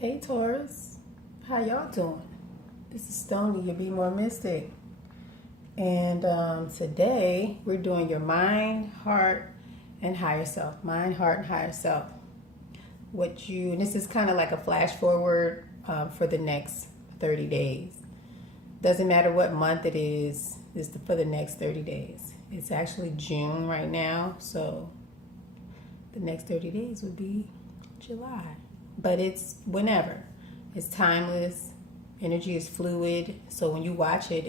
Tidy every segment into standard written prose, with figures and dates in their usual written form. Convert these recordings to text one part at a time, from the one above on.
Hey Taurus, how y'all doing? This is Stony, your BMore Mystic, and today we're doing your mind, heart, and higher self. Mind, heart, and higher self. And this is kind of like a flash forward for the next 30 days. Doesn't matter what month it is. It's for the next 30 days. It's actually June right now, so the next 30 days would be July. But it's whenever. It's timeless. Energy is fluid. So when you watch it,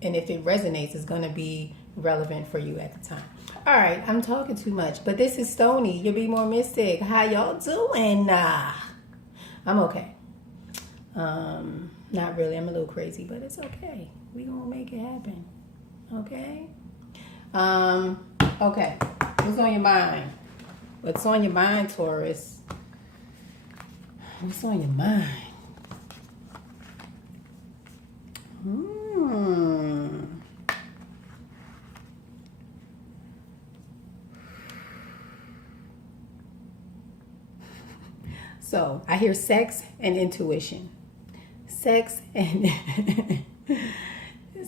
and if it resonates, it's going to be relevant for you at the time. All right, I'm talking too much, but this is Stony, your BMore Mystic. How y'all doing? I'm okay. Not really. I'm a little crazy, but it's okay. We gonna make it happen. Okay? Okay. What's on your mind? What's on your mind, Taurus? What's on your mind? So I hear sex and intuition. Sex and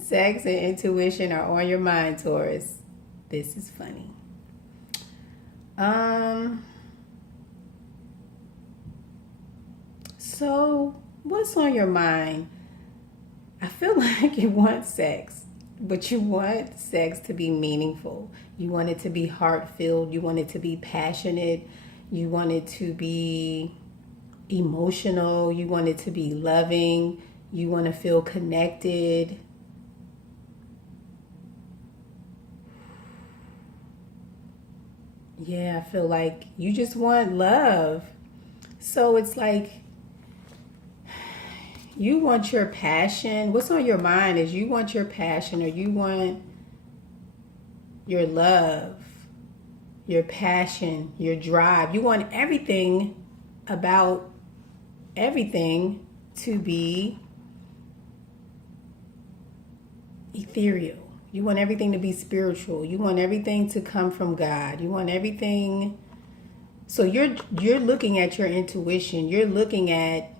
sex and intuition are on your mind, Taurus. This is funny. So what's on your mind? I feel like you want sex, but you want sex to be meaningful. You want it to be heart-filled. You want it to be passionate. You want it to be emotional. You want it to be loving. You want to feel connected. Yeah, I feel like you just want love. So it's like you want your passion. What's on your mind is you want your passion, or you want your love, your passion, your drive. You want everything about everything to be ethereal. You want everything to be spiritual. You want everything to come from God. You want everything. So you're looking at your intuition. You're looking at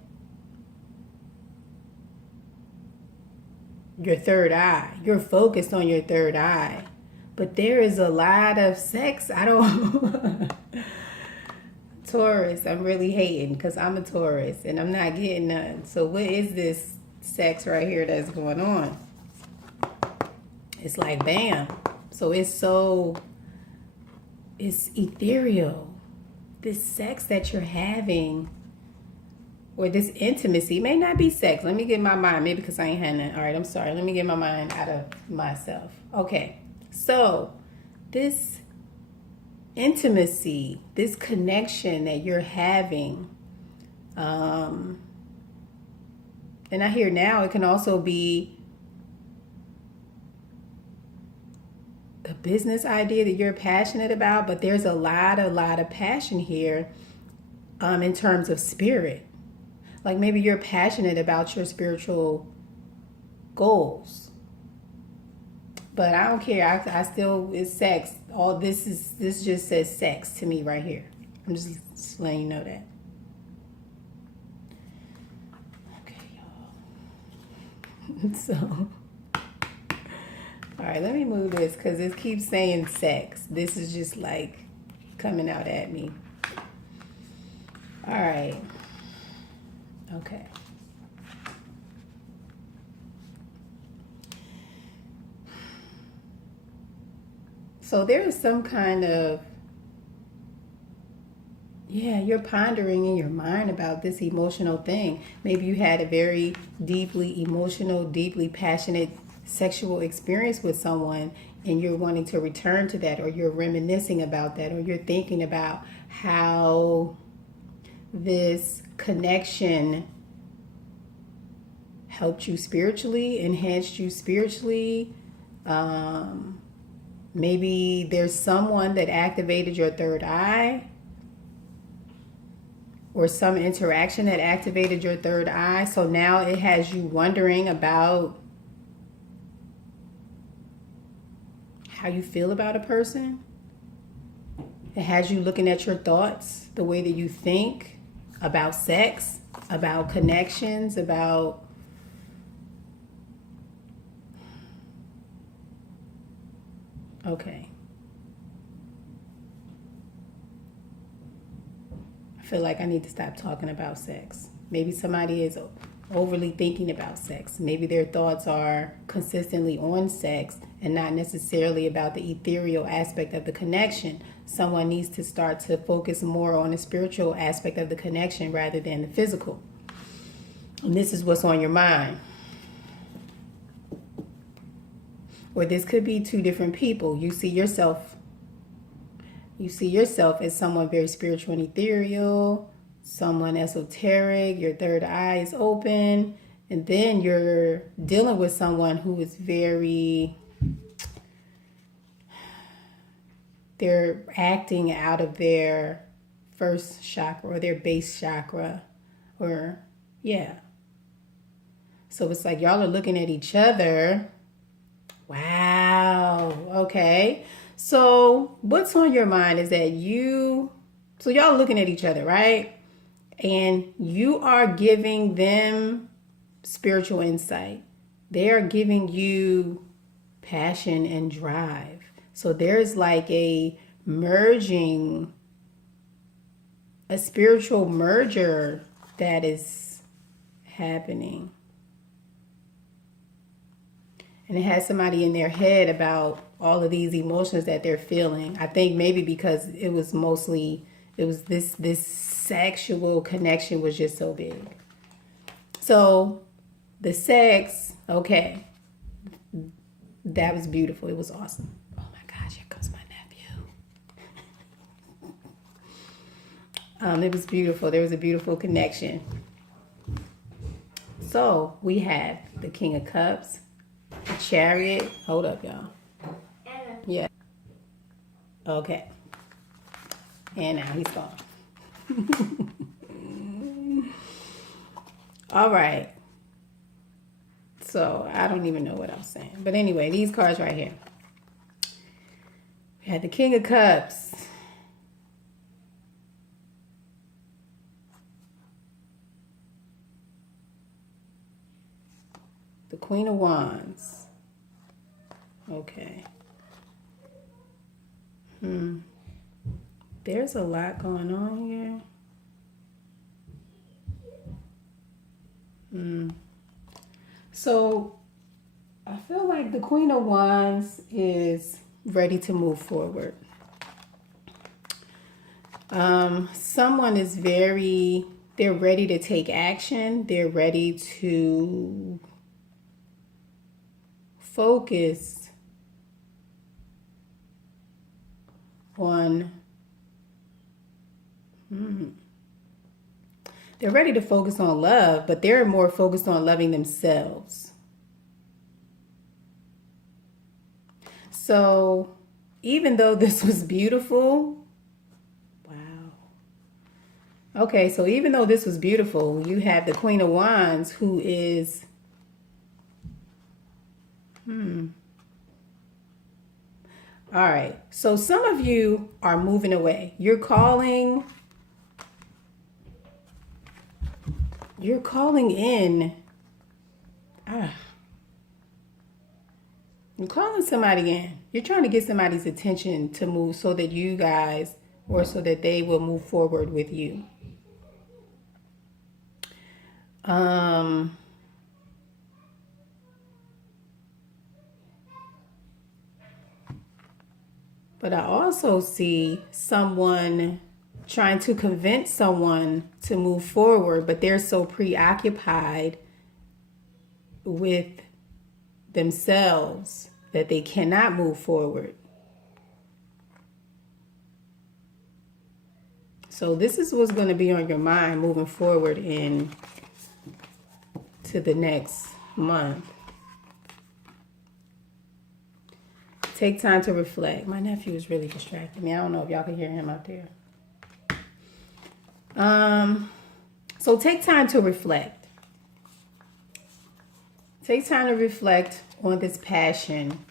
your third eye. You're focused on your third eye. But there is a lot of sex. I don't Taurus, I'm really hating because I'm a Taurus and I'm not getting none. So what is this sex right here that's going on? It's like bam. So it's ethereal. This sex that you're having, or this intimacy, may not be sex. Let me get my mind, maybe because I ain't had none. All right, I'm sorry. Let me get my mind out of myself. Okay, so this intimacy, this connection that you're having, and I hear now it can also be a business idea that you're passionate about, but there's a lot of passion here in terms of spirit. Like maybe you're passionate about your spiritual goals. But I don't care. I still, it's sex. All this just says sex to me right here. I'm just letting you know that. Okay, y'all. So, all right, let me move this because it keeps saying sex. This is just like coming out at me. All right. Okay. So there is some kind of, you're pondering in your mind about this emotional thing. Maybe you had a very deeply emotional, deeply passionate sexual experience with someone, and you're wanting to return to that, or you're reminiscing about that, or you're thinking about how this connection helped you spiritually, enhanced you spiritually. Maybe there's someone that activated your third eye, or some interaction that activated your third eye. So now it has you wondering about how you feel about a person. It has you looking at your thoughts, the way that you think. about sex, about connections, about okay. I feel like I need to stop talking about sex. Maybe somebody is overly thinking about sex. Maybe their thoughts are consistently on sex and not necessarily about the ethereal aspect of the connection. Someone needs to start to focus more on the spiritual aspect of the connection rather than the physical. And this is what's on your mind. Or this could be two different people. You see yourself as someone very spiritual and ethereal, someone esoteric, your third eye is open, and then you're dealing with someone who is they're acting out of their first chakra or their base chakra, or yeah. So it's like y'all are looking at each other. Wow. Okay. So what's on your mind is that so y'all looking at each other, right? And you are giving them spiritual insight. They are giving you passion and drive. So there's like a spiritual merger that is happening. And it has somebody in their head about all of these emotions that they're feeling. I think maybe because it was this sexual connection was just so big. So the sex, okay, that was beautiful. It was awesome. Oh my gosh, here comes my nephew. It was beautiful. There was a beautiful connection. So we had the King of Cups, the Chariot. Hold up, y'all. Yeah. Okay. And now he's gone. All right. So I don't even know what I was saying. But anyway, these cards right here. We had the King of Cups. The Queen of Wands. Okay. There's a lot going on here. So I feel like the Queen of Wands is ready to move forward. Someone is they're ready to take action. They're ready to focus on they're ready to focus on love, but they're more focused on loving themselves. So even though this was beautiful, wow. Okay, so even though this was beautiful, you have the Queen of Wands who is all right. So some of you are moving away. You're calling in. You're calling somebody in. You're trying to get somebody's attention to move so that you guys, or so that they will move forward with you. But I also see someone trying to convince someone to move forward, but they're so preoccupied with themselves that they cannot move forward. So this is what's going to be on your mind moving forward to the next month. Take time to reflect. My nephew is really distracting me. I don't know if y'all can hear him out there. So take time to reflect. Take time to reflect on this passion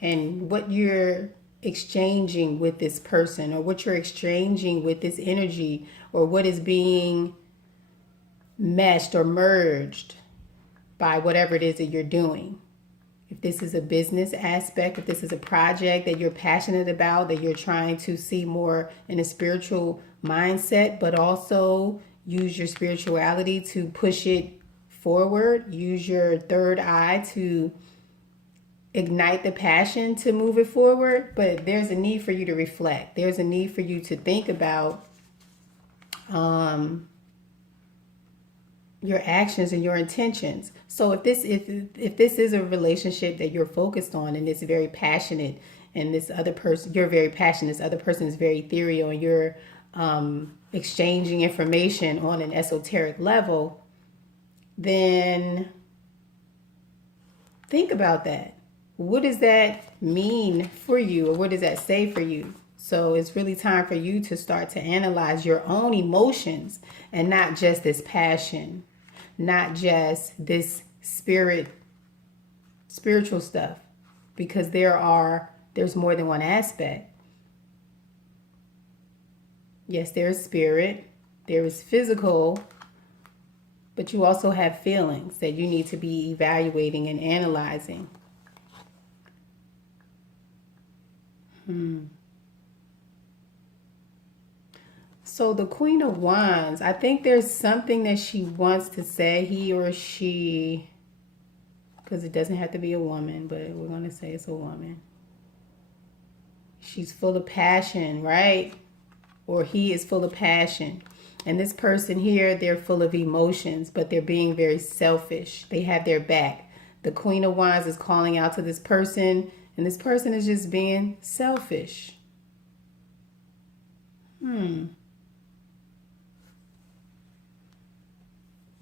and what you're exchanging with this person, or what you're exchanging with this energy, or what is being meshed or merged by whatever it is that you're doing. If this is a business aspect, if this is a project that you're passionate about, that you're trying to see more in a spiritual mindset, but also use your spirituality to push it forward, use your third eye to ignite the passion to move it forward. But there's a need for you to reflect. There's a need for you to think about your actions and your intentions. So if this is a relationship that you're focused on and it's very passionate, and this other person, you're very passionate, this other person is very ethereal, and you're exchanging information on an esoteric level, then think about that. What does that mean for you, or what does that say for you? So it's really time for you to start to analyze your own emotions, and not just this passion, not just this spiritual stuff, because there's more than one aspect. Yes, there is spirit, there is physical, but you also have feelings that you need to be evaluating and analyzing. So the Queen of Wands, I think there's something that she wants to say, he or she, because it doesn't have to be a woman, but we're going to say it's a woman. She's full of passion, right? Or he is full of passion. And this person here, they're full of emotions, but they're being very selfish. They have their back. The Queen of Wands is calling out to this person, and this person is just being selfish.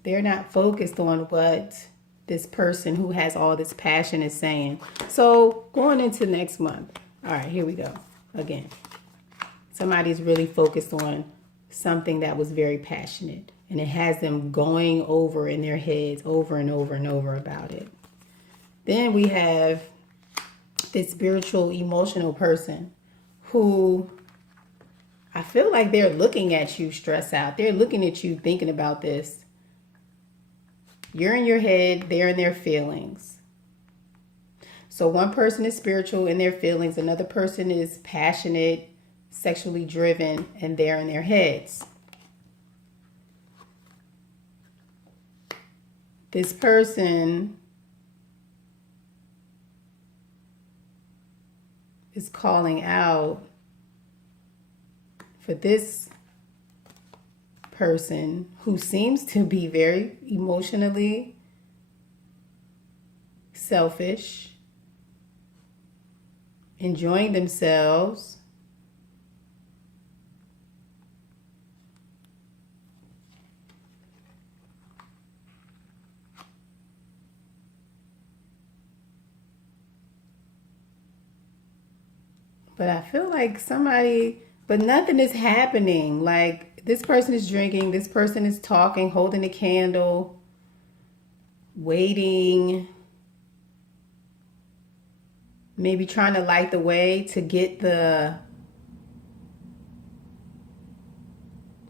They're not focused on what this person who has all this passion is saying. So going into next month. All right, here we go. Again, somebody's really focused on something that was very passionate, and it has them going over in their heads over and over and over about it. Then we have this spiritual, emotional person who I feel like they're looking at you stressed out. They're looking at you thinking about this. You're in your head, they're in their feelings. So one person is spiritual in their feelings, another person is passionate, sexually driven, and they're in their heads. This person is calling out for this person who seems to be very emotionally selfish, enjoying themselves, but I feel like but nothing is happening. Like this person is drinking, this person is talking, holding a candle, waiting, maybe trying to light the way to get the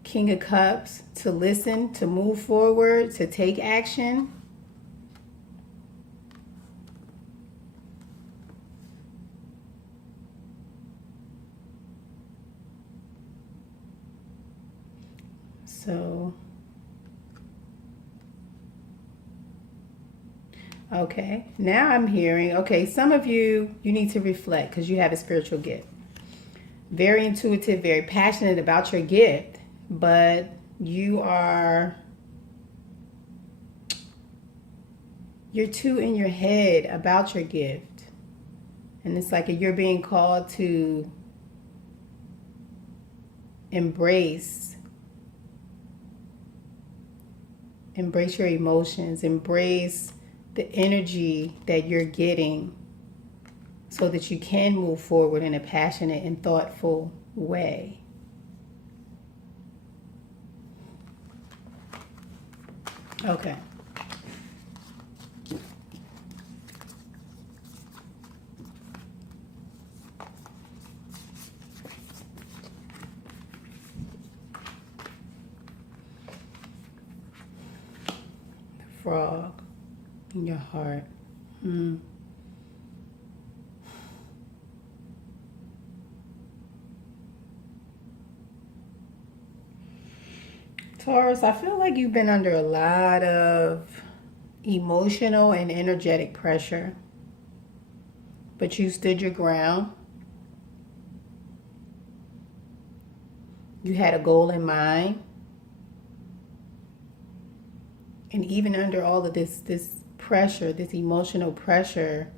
King of Cups to listen, to move forward, to take action. So, okay, now I'm hearing, okay, some of you need to reflect because you have a spiritual gift. Very intuitive, very passionate about your gift, but you're too in your head about your gift. And it's like you're being called to embrace your emotions, embrace the energy that you're getting so that you can move forward in a passionate and thoughtful way. Okay. frog in your heart. Taurus, I feel like you've been under a lot of emotional and energetic pressure, but you stood your ground. You had a goal in mind. And even under all of this pressure, this emotional pressure,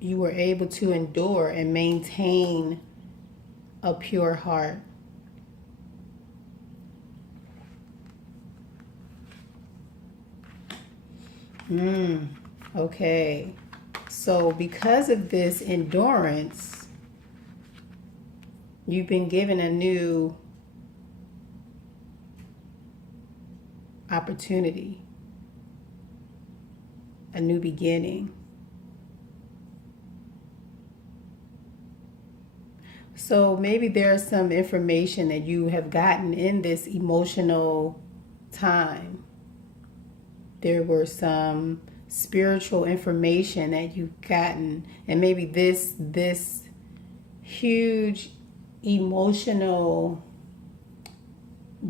you were able to endure and maintain a pure heart. Okay. So because of this endurance, you've been given a new opportunity, a new beginning. So maybe there's some information that you have gotten in this emotional time. There were some spiritual information that you've gotten, and maybe this huge emotional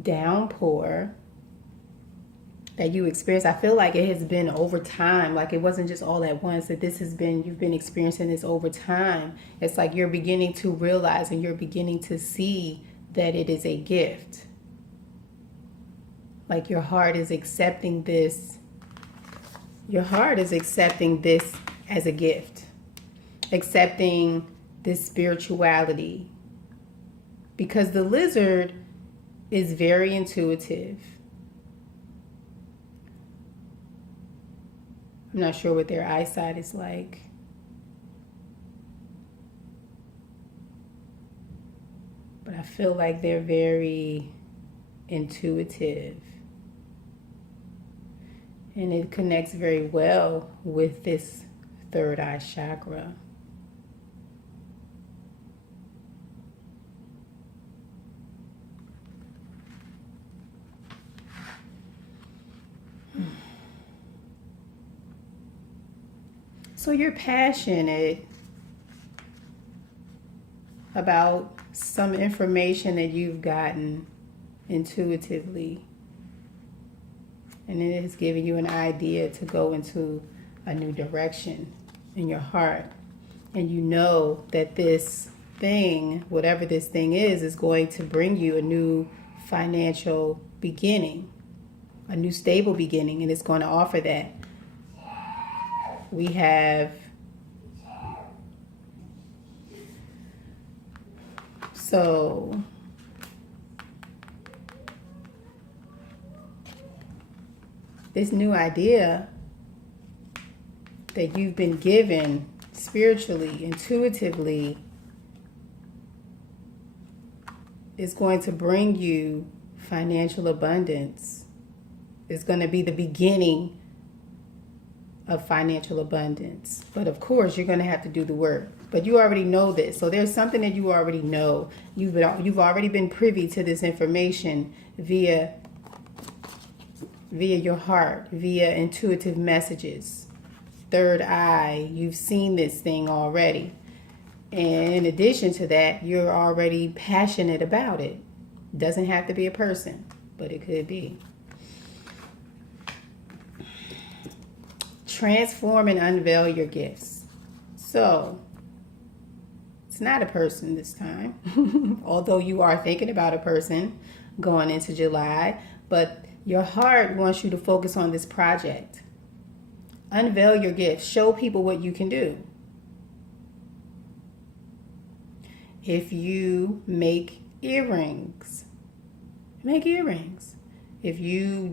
downpour that you experienced, I feel like it has been over time. Like it wasn't just all at once, that you've been experiencing this over time. It's like you're beginning to realize and you're beginning to see that it is a gift. Like your heart is accepting this. Your heart is accepting this as a gift. Accepting this spirituality. Because the lizard is very intuitive. I'm not sure what their eyesight is like. But I feel like they're very intuitive. And it connects very well with this third eye chakra. So you're passionate about some information that you've gotten intuitively. And it has given you an idea to go into a new direction in your heart. And you know that this thing, whatever this thing is going to bring you a new financial beginning, a new stable beginning, and it's going to offer that. We have this new idea that you've been given spiritually, intuitively, is going to bring you financial abundance. It's going to be the beginning of financial abundance. But of course, you're going to have to do the work. But you already know this. So there's something that you already know. You've already been privy to this information via your heart, via intuitive messages. Third eye, you've seen this thing already. And in addition to that, you're already passionate about it. Doesn't have to be a person, but it could be. Transform and unveil your gifts. So, it's not a person this time, although you are thinking about a person going into July, but your heart wants you to focus on this project. Unveil your gifts. Show people what you can do. If you make earrings, make earrings. If you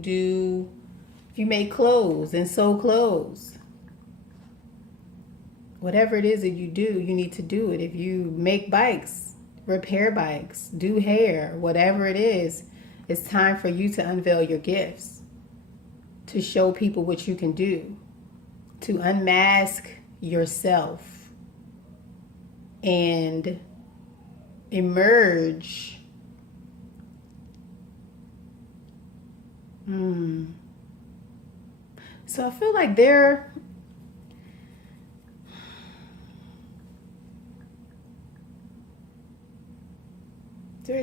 make clothes and sew clothes, whatever it is that you do, you need to do it. If you make bikes, repair bikes, do hair, whatever it is, it's time for you to unveil your gifts, to show people what you can do, to unmask yourself and emerge So I feel like there's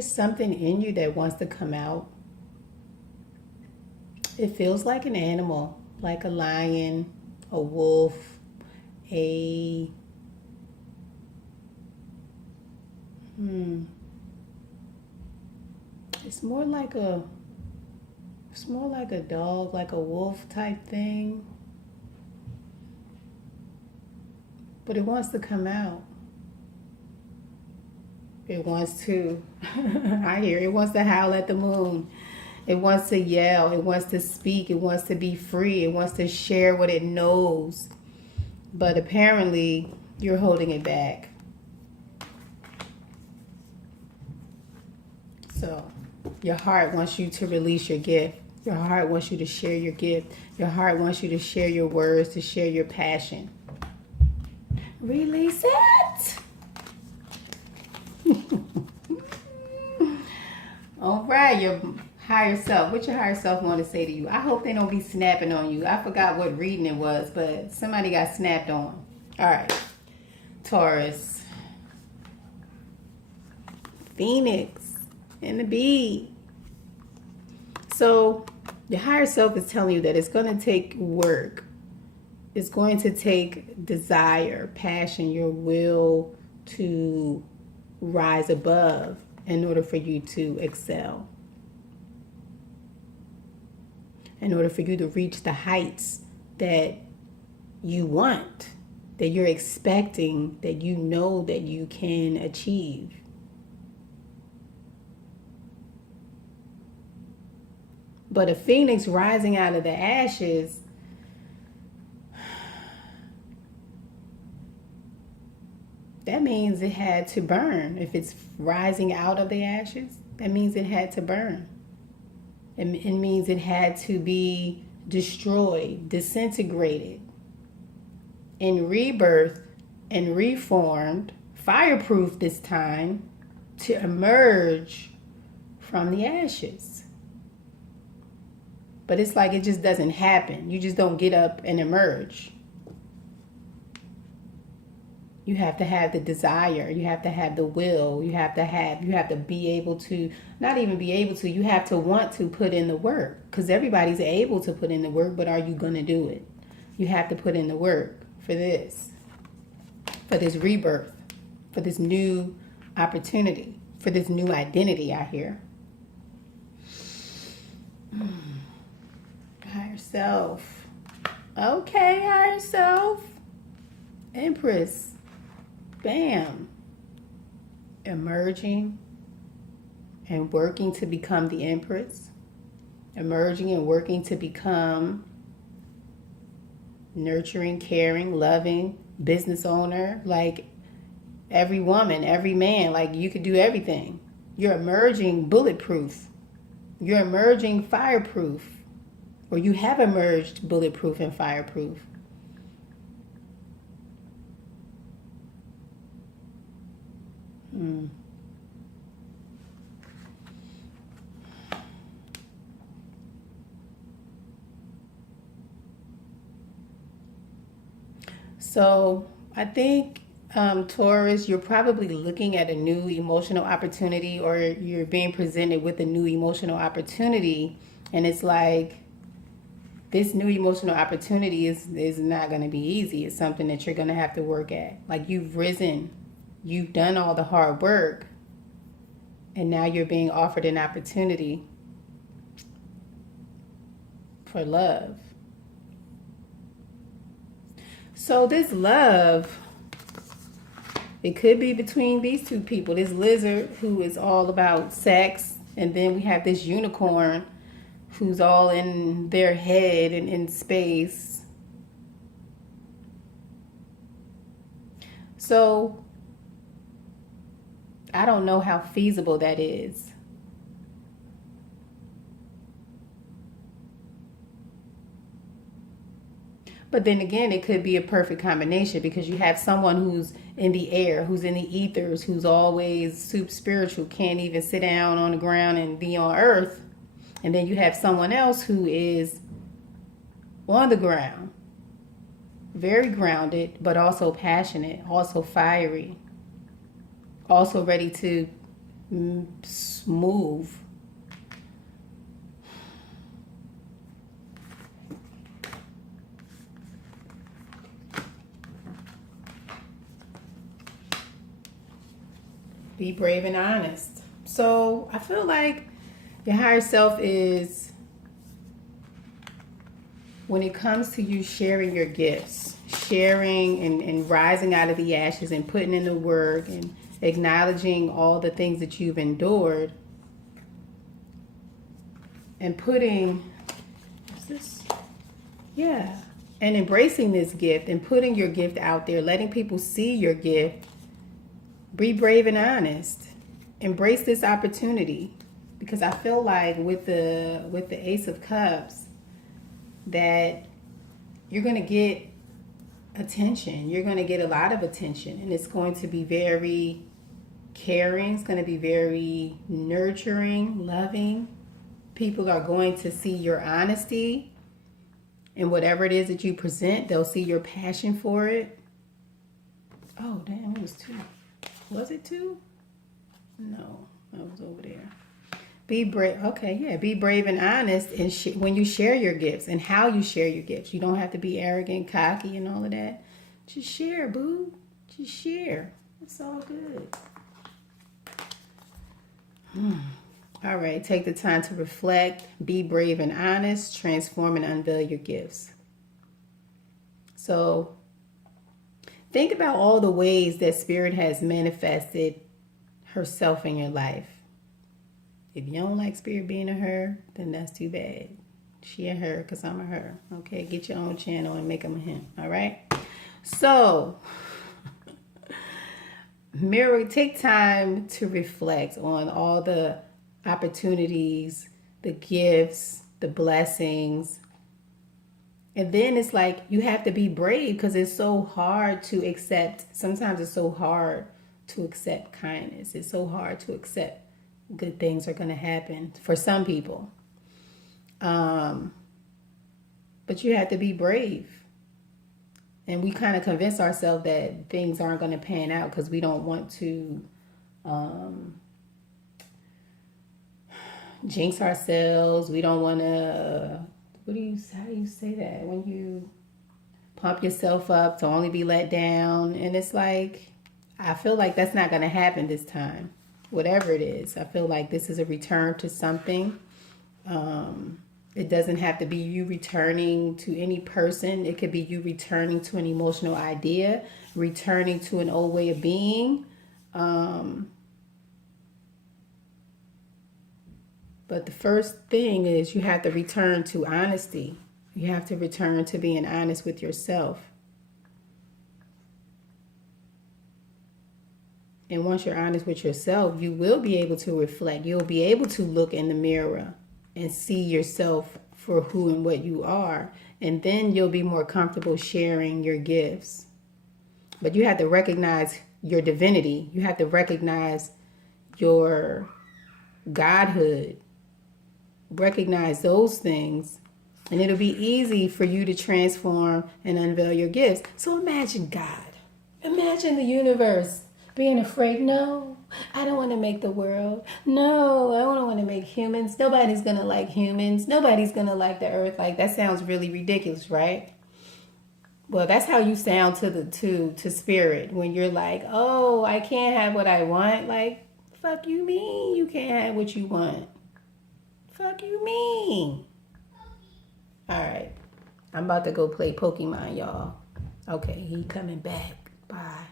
something in you that wants to come out. It feels like an animal, like a lion, a wolf, a it's more like a dog, like a wolf type thing. But it wants to come out. It wants to, I hear it wants to howl at the moon. It wants to yell. It wants to speak. It wants to be free. It wants to share what it knows. But apparently, you're holding it back. So, your heart wants you to release your gift. Your heart wants you to share your gift. Your heart wants you to share your words, to share your passion. Release it. All right, your higher self. What your higher self want to say to you? I hope they don't be snapping on you. I forgot what reading it was, but somebody got snapped on. All right, Taurus. Phoenix and the bee. So your higher self is telling you that it's going to take work. It's going to take desire, passion, your will to rise above in order for you to excel. In order for you to reach the heights that you want, that you're expecting, that you know that you can achieve. But a phoenix rising out of the ashes, that means it had to burn. If it's rising out of the ashes, that means it had to burn. It means it had to be destroyed, disintegrated, and rebirthed and reformed, fireproof this time, to emerge from the ashes. But it's like it just doesn't happen. You just don't get up and emerge. You have to have the desire. You have to have the will. You have to be able to, not even be able to, you have to want to put in the work. Because everybody's able to put in the work, but are you going to do it? You have to put in the work for this rebirth, for this new opportunity, for this new identity out here. Higher self. Okay, higher self. Empress. Bam. Emerging and working to become the Empress. Emerging and working to become nurturing, caring, loving, business owner. Like every woman, every man, like you could do everything. You're emerging bulletproof. You're emerging fireproof. Or you have emerged bulletproof and fireproof. So I think Taurus, you're probably looking at a new emotional opportunity, or you're being presented with a new emotional opportunity, and it's like this new emotional opportunity is not going to be easy. It's something that you're going to have to work at. Like you've risen, you've done all the hard work, and now you're being offered an opportunity for love. So this love, it could be between these two people. This lizard who is all about sex, and then we have this unicorn who's all in their head and in space. So I don't know how feasible that is. But then again, it could be a perfect combination, because you have someone who's in the air, who's in the ethers, who's always super spiritual, can't even sit down on the ground and be on earth. And then you have someone else who is on the ground, very grounded, but also passionate, also fiery, also ready to move. Be brave and honest. So I feel like your higher self is, when it comes to you sharing your gifts, sharing and rising out of the ashes and putting in the work and acknowledging all the things that you've endured and putting, and embracing this gift and putting your gift out there, letting people see your gift. Be brave and honest. Embrace this opportunity, because I feel like with the Ace of Cups that you're going to get attention. You're going to get a lot of attention, and it's going to be very caring. It's going to be very nurturing, loving. People are going to see your honesty and whatever it is that you present. They'll see your passion for it. Oh, damn, it was 2. Was it 2? No, I was over there. Be brave. Okay, yeah. Be brave and honest and when you share your gifts and how you share your gifts. You don't have to be arrogant, cocky, and all of that. Just share, boo. Just share. It's all good. All right. Take the time to reflect. Be brave and honest. Transform and unveil your gifts. So think about all the ways that Spirit has manifested herself in your life. If you don't like Spirit being a her, then that's too bad. She a her because I'm a her. Okay, get your own channel and make them a him. All right? So, take time to reflect on all the opportunities, the gifts, the blessings. And then it's like you have to be brave, because it's so hard to accept. Sometimes it's so hard to accept kindness. It's so hard to accept good things are going to happen for some people. But you have to be brave. And we kind of convince ourselves that things aren't going to pan out because we don't want to jinx ourselves. We don't want to, how do you say that? When you pump yourself up to only be let down. And it's like, I feel like that's not going to happen this time. Whatever it is, I feel like this is a return to something. It doesn't have to be you returning to any person. It could be you returning to an emotional idea, returning to an old way of being. But the first thing is you have to return to honesty. You have to return to being honest with yourself. And once you're honest with yourself, you will be able to reflect. You'll be able to look in the mirror and see yourself for who and what you are. And then you'll be more comfortable sharing your gifts. But you have to recognize your divinity. You have to recognize your godhood. Recognize those things. And it'll be easy for you to transform and unveil your gifts. So imagine God. Imagine the universe being afraid. No, I don't want to make the world. No, I don't want to make humans. Nobody's going to like humans. Nobody's going to like the earth. Like, that sounds really ridiculous, right? Well, that's how you sound to Spirit when you're like, oh, I can't have what I want. Like, fuck you mean you can't have what you want? Fuck you mean? All right. I'm about to go play Pokemon, y'all. Okay, he coming back. Bye.